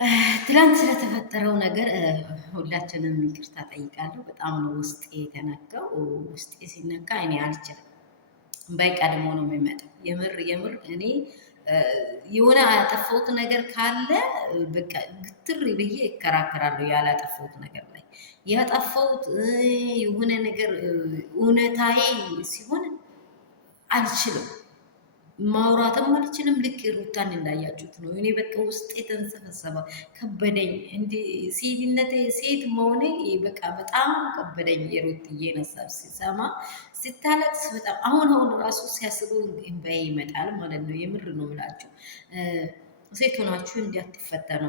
ትላንት ስለተፈጠረው ነገር ሁላችንም ይቅርታ ጠይቃለሁ። በጣም ነው ውስጤ የተነካው። ውስጤ ሲነካ እኔ አልችልም። እምባይ ቀድሞ ነው የሚመጣው። የምር የምር እኔ የሆነ ያጠፋሁት ነገር ካለ በቃ ግትር ብዬ እከራከራለሁ። ያላጠፋሁት ነገር ላይ ያጠፋሁት የሆነ ነገር እውነታዬ ሲሆን አልችልም። ማውራትም አልችልም። ልክ ሩታን እንዳያችሁት ነው። እኔ በቃ ውስጥ የተንሰፈሰበ ከበደኝ። እንዲ ሴትነቴ ሴት መሆኔ በቃ በጣም ከበደኝ። የሩትዬ ሀሳብ ሲሰማ ስታለቅስ በጣም አሁን ራሱ ሲያስበው እንባዬ ይመጣል ማለት ነው። የምር ነው የምላችሁ። ሴት ሆናችሁ እንዲያትፈተኑ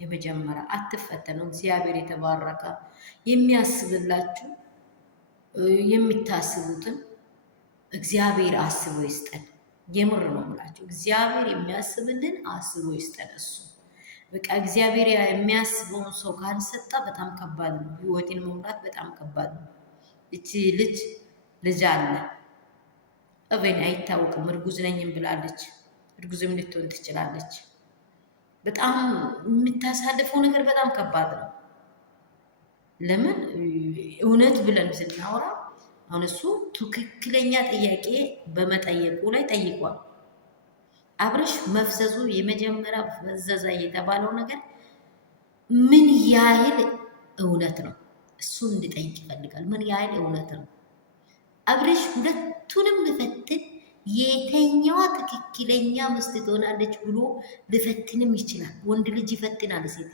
የመጀመሪያ አትፈተኑ። እግዚአብሔር የተባረከ የሚያስብላችሁ የሚታስቡትን እግዚአብሔር አስቦ ይስጠን። የምር ነው የምላችሁ። እግዚአብሔር የሚያስብልን አስቦ ይስጠን። እሱ በቃ እግዚአብሔር የሚያስበውን ሰው ካልሰጠ በጣም ከባድ ነው። ህይወቴን መምራት በጣም ከባድ ነው። እቺ ልጅ አለ እቤን አይታወቅም። እርጉዝ ነኝም ብላለች። እርጉዝም ልትሆን ትችላለች። በጣም የምታሳልፈው ነገር በጣም ከባድ ነው። ለምን እውነት ብለን ስናወራ አሁን እሱ ትክክለኛ ጥያቄ በመጠየቁ ላይ ጠይቋል። አብርሽ መፍዘዙ የመጀመሪያ ፈዘዘ የተባለው ነገር ምን ያህል እውነት ነው? እሱ እንዲጠይቅ ይፈልጋል። ምን ያህል እውነት ነው? አብርሽ ሁለቱንም ልፈትን የተኛዋ ትክክለኛ ሚስት ትሆናለች ብሎ ልፈትንም ይችላል። ወንድ ልጅ ይፈትናል። ሴት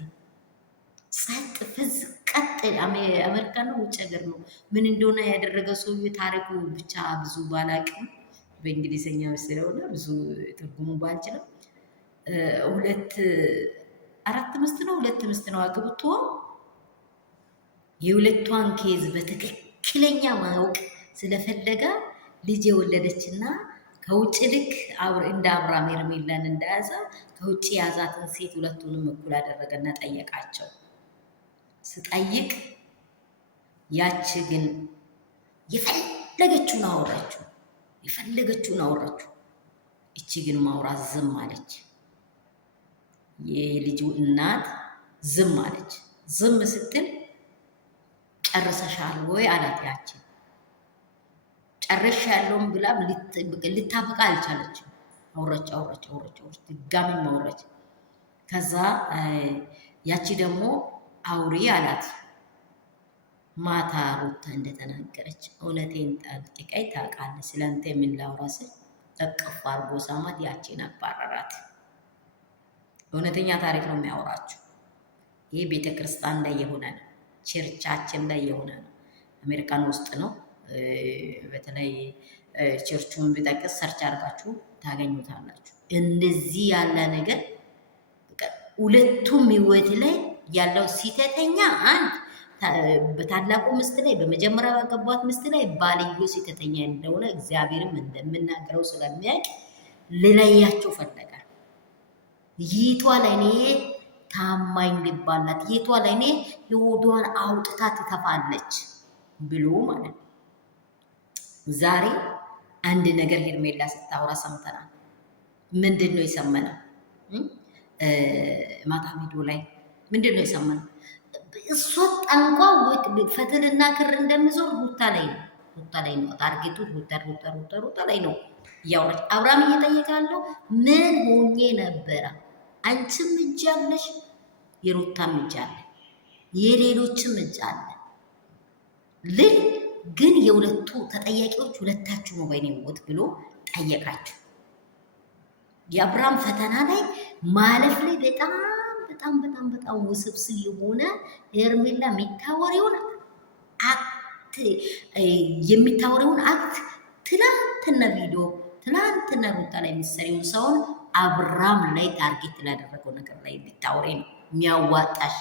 ጸጥ ፍዝ ቀጥ አሜሪካ ነው ውጭ ሀገር ነው ምን እንደሆነ ያደረገ ሰውዬ ታሪኩ ብቻ ብዙ ባላቅም በእንግሊዝኛ ስለሆነ ብዙ ትርጉሙ ባልችልም ሁለት ምስት ነው አግብቶ የሁለቷን ኬዝ በትክክለኛ ማወቅ ስለፈለገ ልጅ የወለደችና ከውጭ ልክ እንደ አብርሃም ሄርሜላን እንደያዘ ከውጭ ያዛትን ሴት ሁለቱንም እኩል አደረገና ጠየቃቸው። ስጠይቅ ያቺ ግን የፈለገችውን አወራችሁ። እቺ ግን ማውራት ዝም አለች። የልጁ እናት ዝም አለች። ዝም ስትል ጨርሰሻል ወይ አላት። ያቺ ጨርሻ ያለውን ብላ ልታበቃ አልቻለችም። አውራች ድጋሚ አውራች። ከዛ ያቺ ደግሞ አውሪ አላት። ማታ ሩታ እንደተናገረች እውነቴን ጠንቅቀኝ ታውቃለህ፣ ስለአንተ ምን ላውራ ስል እቅፍ አድርጎ ሳማት። ያቺን አባረራት። እውነተኛ ታሪክ ነው የሚያወራችሁ። ይህ ቤተ ክርስቲያን ላይ የሆነ ነው። ቸርቻችን ላይ የሆነ ነው። አሜሪካን ውስጥ ነው። በተለይ ቸርቹን ቢጠቅስ ሰርች አድርጋችሁ ታገኙታላችሁ። እንደዚህ ያለ ነገር ሁለቱም ህይወት ላይ ያለው ሲተተኛ አንድ በታላቁ ምስት ላይ በመጀመሪያ ባገቧት ምስት ላይ ባልዮ ሲተተኛ እንደሆነ እግዚአብሔርም እንደምናገረው ስለሚያውቅ ልለያቸው ፈለጋል። ይቷ ላይ እኔ ታማኝ ልባላት፣ ይቷ ላይ እኔ የሆዷን አውጥታ ትተፋለች ብሎ ማለት ነው። ዛሬ አንድ ነገር ሄርሜላ ስታወራ ሰምተናል። ምንድን ነው የሰማነው? ማታ ቪዲዮ ላይ ምንድን ነው የሰማነው? እሷ ጣንቋ ፈትልና ክር እንደምዞር ሩታ ላይ ነው ታርጌቱ። ሩታ ላይ ነው እያወራች። አብርሃም እየጠየቀ ያለው ምን ሆኜ ነበረ? አንቺም እጅ አለሽ፣ የሩታም እጅ አለ፣ የሌሎችም እጅ አለ ልል ግን የሁለቱ ተጠያቂዎች ሁለታችሁ ነው በእኔ ሞት ብሎ ጠየቃችሁ። የአብርሃም ፈተና ላይ ማለፍ ላይ በጣም ውስብስብ የሆነ ሄርሜላ የሚታወሪውን አክት ትላንትና ሩታ ላይ የሚሰሪውን ሰውን አብርሃም ላይ ታርጌት ላደረገው ነገር ላይ የሚታወሪ ነው የሚያዋጣሽ።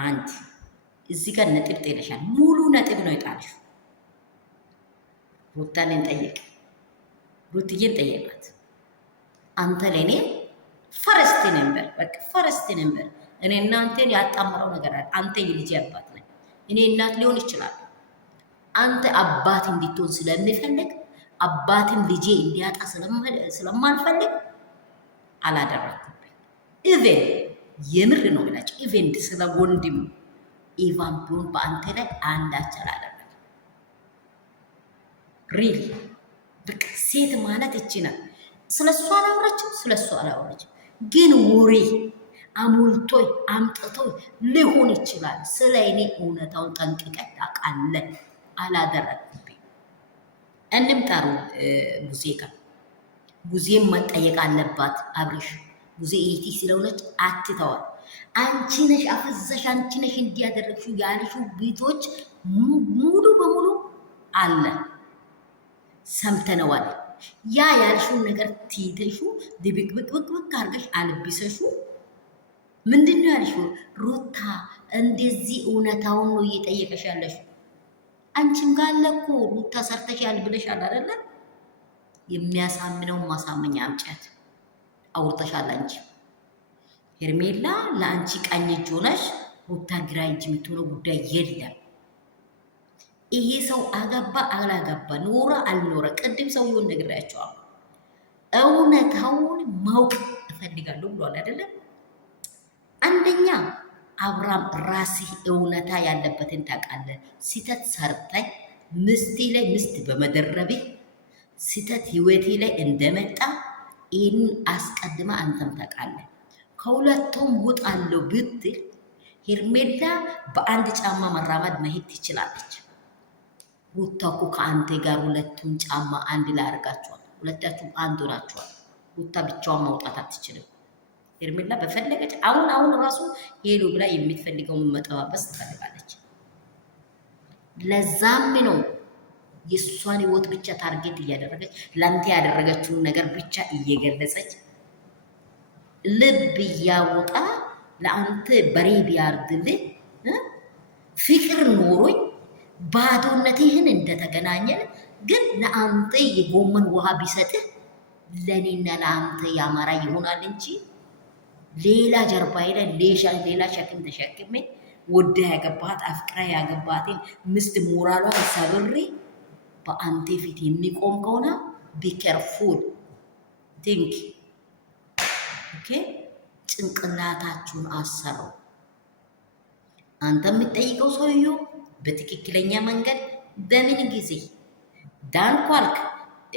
አንድ እዚህ ጋር ነጥብ ጥለሻል። ሙሉ ነጥብ ነው የጣልሽው። ሩታን ጠየቅ፣ ሩትዬን ጠየቃት። አንተ ለእኔ ፈረስት ነበር፣ በቃ ፈረስት ነበር። እኔ እናንተን ያጣመረው ነገር አለ። አንተ የልጅ አባት ነኝ፣ እኔ እናት ሊሆን ይችላል። አንተ አባት እንድትሆን ስለምፈልግ አባትን ልጄ እንዲያጣ ስለማልፈልግ አላደረኩም። ኢቨን የምር ነው የምላቸው። ኢቨን ስለ ወንድም ኢቫን ቢሆን በአንተ ላይ አንዳች አላደረገም። ሪል በቃ ሴት ማለት እቺ ናት። ስለ እሷ አላወራችም፣ ስለ እሷ አላወራችም። ግን ወሬ አሙልቶ አምጥቶ ሊሆን ይችላል። ስለ እኔ እውነታውን ጠንቅቀህ ታውቃለህ። አላደረግብኝ። እንምጣሩ ሙዜ ጋር ሙዚየም መጠየቅ አለባት። አብርሽ ሙዜ ኢቲ ስለሆነች አትተዋል። አንቺ ነሽ አፈዘሽ፣ አንቺ ነሽ እንዲያደረግሽው ያልሽው ቤቶች ሙሉ በሙሉ አለ ሰምተነዋል። ያ ያልሽውን ነገር ትይተሹ ድብቅብቅብቅ አድርገሽ አልብሰሹ ምንድን ነው ያልሽው? ሩታ እንደዚህ እውነታውን ነው እየጠየቀሽ ያለሽው። አንቺም ጋር አለ እኮ ሩታ ሰርተሻል ብለሻል አይደለ? የሚያሳምነውን ማሳመኛ አምጫት አውርተሻል። አንቺ ሄርሜላ ለአንቺ ቀኝ እጅ ሆነሽ ሩታ ግራ እጅ የምትሆነው ጉዳይ የለም። ይሄ ሰው አገባ አላገባ ኖረ አልኖረ ቅድም ሰውየውን ነግሬያቸዋለሁ። እውነታውን ማወቅ እፈልጋለሁ ብሏል አይደለም? አንደኛ አብራም ራስህ እውነታ ያለበትን ታውቃለህ። ስህተት ሰርተህ ምስቴ ላይ ምስት በመደረቤ ስህተት ህይወቴ ላይ እንደመጣ ይህን አስቀድማ አንተም ታውቃለህ። ከሁለቱም ውጣለሁ ብትል ሄርሜላ በአንድ ጫማ መራመድ መሄድ ትችላለች። ሩታ እኮ ከአንተ ጋር ሁለቱን ጫማ አንድ ላይ አድርጋችኋል። ሁለታችሁም አንድ ሆናችኋል። ሩታ ብቻዋን መውጣት አትችልም። ሄርሜላ በፈለገች አሁን ራሱ ሄሎ ብላ የምትፈልገውን መጠባበስ ትፈልጋለች። ለዛም ነው የእሷን ህይወት ብቻ ታርጌት እያደረገች ለአንተ ያደረገችውን ነገር ብቻ እየገለጸች ልብ እያወጣ ለአንተ በሬ ቢያርድልህ ፍቅር ኖሮኝ ባዶነትህን እንደተገናኘን ግን ለአንተ የጎመን ውሃ ቢሰጥህ ለእኔና ለአንተ ያማራ ይሆናል እንጂ ሌላ ጀርባዬ ላይ ሌላ ሸክም ተሸክሜ ወዳ ያገባት አፍቅራ ያገባትን ምስት ሞራሏን ሰብሬ በአንተ ፊት የሚቆም ከሆነ ቢኬርፉል ቲንክ ኦኬ። ጭንቅላታችሁን አሰሩ። አንተ የምትጠይቀው ሰውዬው በትክክለኛ መንገድ በምን ጊዜ ዳንኩ አልክ?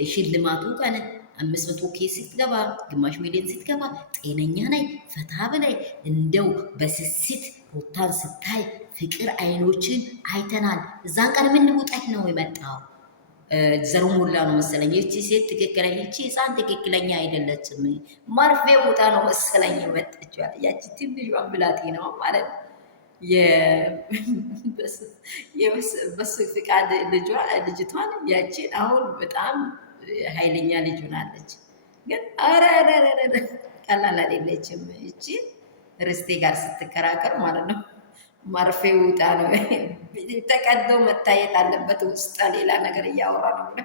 ሽልማቱ ቀን 500 ኬስ ስትገባ ግማሽ ሚሊዮን ስትገባ ጤነኛ ነኝ ፈታ ብላይ እንደው በስስት ሩታን ስታይ ፍቅር አይኖችን አይተናል። እዛን ቀን ምን ውጣት ነው የመጣው? ዘሩ ሞላ ነው መሰለኝ። ይቺ ሴት ትክክለኛ ይቺ ህፃን ትክክለኛ አይደለችም። ማርፌ ውጣ ነው መሰለኝ የመጣችው። ያቺ ትንሿ ብላቴ ነው ማለት ነው። በሱ ፍቃድ ልጅቷን ያቺን አሁን በጣም ኃይለኛ ልጅ ሆናለች። ግን ኧረ ቀላል አይደለችም። ይቺ ርስቴ ጋር ስትከራከር ማለት ነው። ማርፌ ውጣ ነው ተቀዶ መታየት አለበት። ውስጥ ሌላ ነገር እያወራ ነው ብለ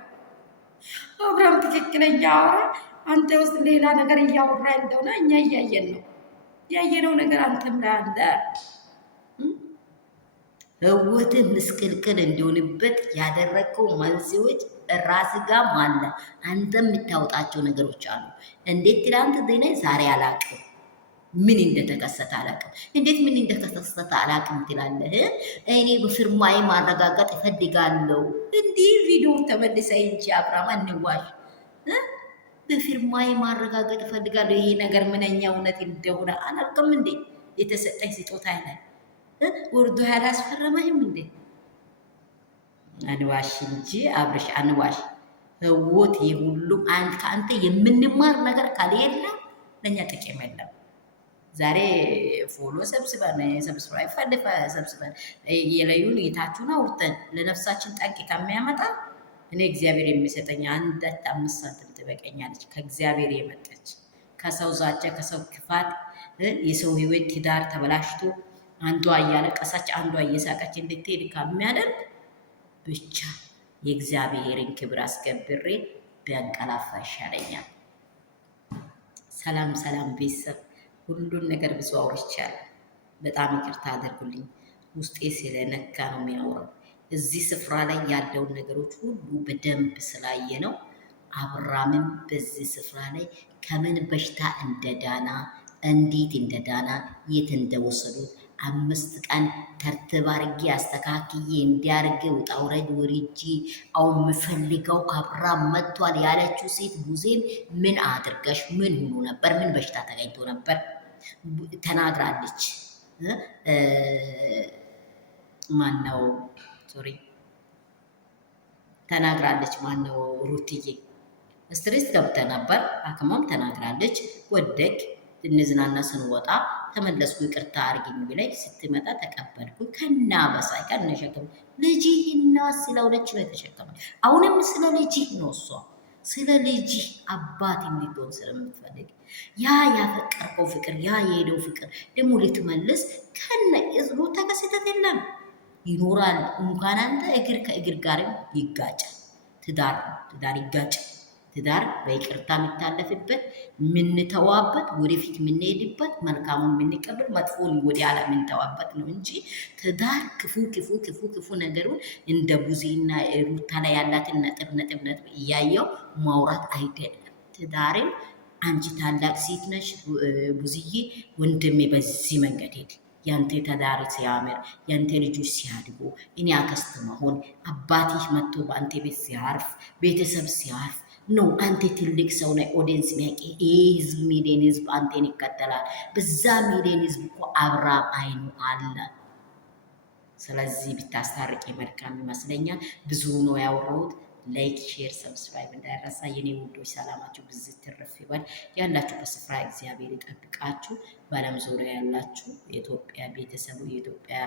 አብርሃም ትክክለኛ አወራ። አንተ ውስጥ ሌላ ነገር እያወራ እንደሆነ እኛ እያየን ነው። ያየነው ነገር አንተም ላይ አለ። ህይወትህ ምስቅልቅል እንዲሆንበት ያደረግከው መንስኤዎች ራስ ጋም አለ። አንተ የምታወጣቸው ነገሮች አሉ። እንዴት ትላንት ዜና ዛሬ አላቅም ምን እንደተከሰተ አላቅም። እንዴት ምን እንደተከሰተ አላቅም ትላለህ። እኔ በፊርማዬ ማረጋገጥ እፈልጋለሁ። እንዲህ ቪዲዮ ተመልሰ እንጂ አብርሃም አንዋሽ። በፊርማዬ ማረጋገጥ እፈልጋለሁ። ይሄ ነገር ምንኛ እውነት እንደሆነ አላልክም እንዴ? የተሰጠኝ ስጦታ ይላል ወርዶ ያላስፈረመህም እንዴ? አንዋሽ እንጂ አብርሽ አንዋሽ። ህይወት የሁሉም ከአንተ የምንማር ነገር ከሌለ ለእኛ ጥቅም የለም። ዛሬ ፎሎ ሰብስበን ሰብስክራይብ ሰብስበን የለዩን ጌታችሁን አውርተን ለነፍሳችን ጠንቅ ከሚያመጣ እኔ እግዚአብሔር የሚሰጠኝ 5 ሳንቲም ትበቀኛለች። ከእግዚአብሔር የመጣች ከሰው ዛቻ፣ ከሰው ክፋት፣ የሰው ህይወት ትዳር ተበላሽቶ አንዷ እያለቀሰች አንዷ እየሳቀች እንድትሄድ ከሚያደርግ ብቻ የእግዚአብሔርን ክብር አስከብሬ ቢያንቀላፋ ይሻለኛል። ሰላም ሰላም ቤተሰብ፣ ሁሉን ነገር ብዙ አውርቻለሁ። በጣም ይቅርታ አድርጉልኝ። ውስጤ ስለነካ ነው የሚያወራው። እዚህ ስፍራ ላይ ያለውን ነገሮች ሁሉ በደንብ ስላየ ነው። አብርሃምም በዚህ ስፍራ ላይ ከምን በሽታ እንደዳና እንዴት እንደዳና የት እንደወሰዱት 5 ቀን ተርትብ አርጌ አስተካክዬ እንዲያርጌ ውጣ ውረድ ወርጄ አሁን የምፈልገው ከአብርሃም መጥቷል ያለችው ሴት ቡዜን ምን አድርገሽ ምን ሆኖ ነበር? ምን በሽታ ተገኝቶ ነበር? ተናግራለች። ማነው ሶሪ ተናግራለች። ማነው ሩትዬ ስትሬስ ገብተ ነበር፣ አክማም ተናግራለች። ወደቅ እንዝናና ስንወጣ ተመለስኩ ይቅርታ አርጊኝ ብለኝ ስትመጣ ተቀበልኩ። ከና በሳይ ከነ ሸክም ልጅህና ስለሆነች ነው የተሸከመ። አሁንም ስለ ልጅህ ነው እሷ ስለ ልጅህ አባት እንዲሆን ስለምትፈልግ ያ ያፈቀርከው ፍቅር ያ የሄደው ፍቅር ደግሞ ልትመልስ ከነ እዝሩ ተከስተት የለም ይኖራል። እንኳን አንተ እግር ከእግር ጋርም ይጋጫል። ትዳር ይጋጫል። ትዳር በይቅርታ የሚታለፍበት የምንተዋበት ወደፊት የምንሄድበት መልካሙን የምንቀበል መጥፎን ወደ ኋላ የምንተዋበት ነው እንጂ ትዳር ክፉ ነገሩን እንደ ቡዜና ሩታ ላይ ያላትን ነጥብ እያየው ማውራት አይደለም። ትዳርም አንቺ ታላቅ ሴት ነሽ ቡዝዬ፣ ወንድሜ በዚህ መንገድ ሄድ ያንተ ትዳር ሲያምር ያንተ ልጆች ሲያድጉ እኔ አክስት መሆን አባትሽ መጥቶ በአንተ ቤት ሲያርፍ ቤተሰብ ሲያርፍ ነው። አንተ ትልቅ ሰው ነህ። ኦዲየንስ ሚያቂ ህዝብ ሚሊዮን ህዝብ አንተን ይከተላል። በዛ ሚሊዮን ህዝብ እኮ አብርሃም አይኑ አለ። ስለዚህ ብታስታርቂ መልካም ይመስለኛል። ብዙ ነው ያወራሁት። ላይክ፣ ሼር፣ ሰብስክራይብ እንዳይረሳ። የኔ ውዶች ሰላማችሁ ብዝት ትርፍ ይበል። ያላችሁበት ስፍራ እግዚአብሔር ይጠብቃችሁ። በዓለም ዙሪያ ያላችሁ የኢትዮጵያ ቤተሰቡ የኢትዮጵያ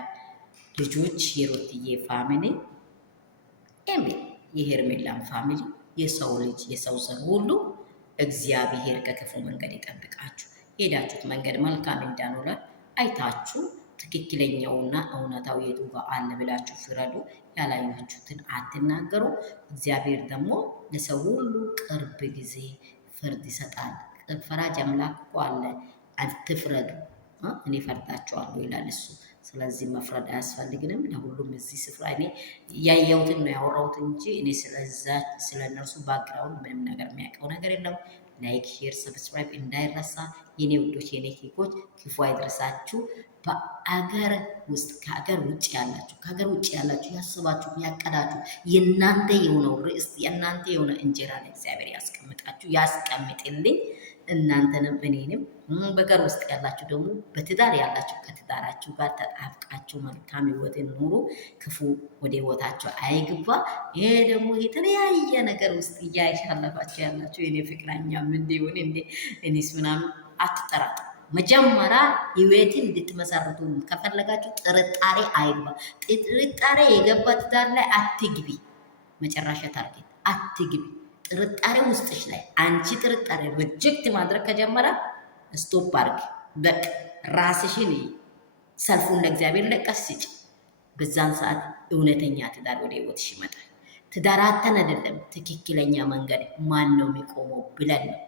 ልጆች የሩትዬ ፋሚሊ የሄርሜላም ፋሚሊ የሰው ልጅ የሰው ዘር ሁሉ እግዚአብሔር ከክፉ መንገድ ይጠብቃችሁ። የሄዳችሁት መንገድ መልካም እንዳኖረ አይታችሁ ትክክለኛውና እውነታው የቱ ጋር አለ ብላችሁ ፍረዱ። ያላያችሁትን አትናገሩ። እግዚአብሔር ደግሞ ለሰው ሁሉ ቅርብ ጊዜ ፍርድ ይሰጣል። ፈራጅ አምላክ እኮ አለ። አትፍረዱ፣ እኔ ፈርዳችኋለሁ ይላል እሱ። ስለዚህ መፍረድ አያስፈልግንም። ለሁሉም እዚህ ስፍራ እኔ ያየሁትን ነው ያወራሁት እንጂ እኔ ስለ እነርሱ ባክግራውንድ ምንም ነገር የሚያውቀው ነገር የለም። ላይክ፣ ሼር፣ ሰብስክራይብ እንዳይረሳ። የኔ ውዶች የኔ ኬኮች ክፉ አይድረሳችሁ። በአገር ውስጥ ከሀገር ውጭ ያላችሁ ያስባችሁ ያቀዳችሁ የእናንተ የሆነው ርዕስ የእናንተ የሆነ እንጀራ ለእግዚአብሔር ያስቀምጣችሁ ያስቀምጥልኝ። እናንተንም እኔንም በገር ውስጥ ያላችሁ ደግሞ በትዳር ያላችሁ ከትዳራችሁ ጋር ተጣብቃችሁ መልካም ህይወትን ኑሩ። ክፉ ወደ ህይወታችሁ አይግባ። ይሄ ደግሞ የተለያየ ነገር ውስጥ እያያሻለፋችሁ ያላችሁ የኔ ፍቅረኛ ምን ሊሆን እንዴ እኔስ ምናምን አትጠራጠሩ። መጀመሪያ ህይወትን እንድትመሰርቱ ከፈለጋችሁ ጥርጣሬ አይግባ። ጥርጣሬ የገባ ትዳር ላይ አትግቢ። መጨረሻ ታርጌት አትግቢ። ጥርጣሬ ውስጥሽ ላይ አንቺ ጥርጣሬ ሪጀክት ማድረግ ከጀመረ ስቶፕ አድርግ። በቃ ራስሽን ሰልፉን ለእግዚአብሔር ለቀስ ስጪ። በዛን ሰዓት እውነተኛ ትዳር ወደ ህይወትሽ ይመጣል። ትዳራተን አይደለም ትክክለኛ መንገድ ማን ነው የሚቆመው ብለን ነው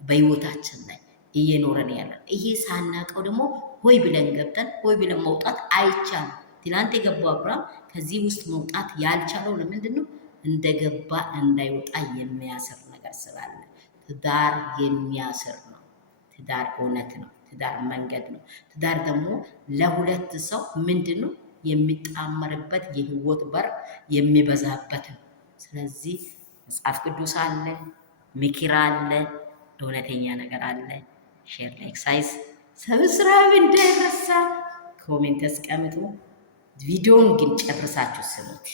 በህይወታችን ላይ እየኖረን ያለን። ይሄ ሳናቀው ደግሞ ሆይ ብለን ገብተን ሆይ ብለን መውጣት አይቻልም። ትላንት የገባው አብርሃም ከዚህ ውስጥ መውጣት ያልቻለው ለምንድን ነው? እንደገባ እንዳይወጣ የሚያስር ነገር ስላለ። ትዳር የሚያስር ነው። ትዳር እውነት ነው። ትዳር መንገድ ነው። ትዳር ደግሞ ለሁለት ሰው ምንድን ነው የሚጣመርበት የህይወት በር የሚበዛበት ነው። ስለዚህ መጽሐፍ ቅዱስ አለ፣ ምክር አለ፣ እውነተኛ ነገር አለ። ሼር፣ ላይክ፣ ሳይዝ ሰብስክራይብ እንዳይረሳ። ኮሜንት አስቀምጡ። ቪዲዮውን ግን ጨርሳችሁ ስሙት።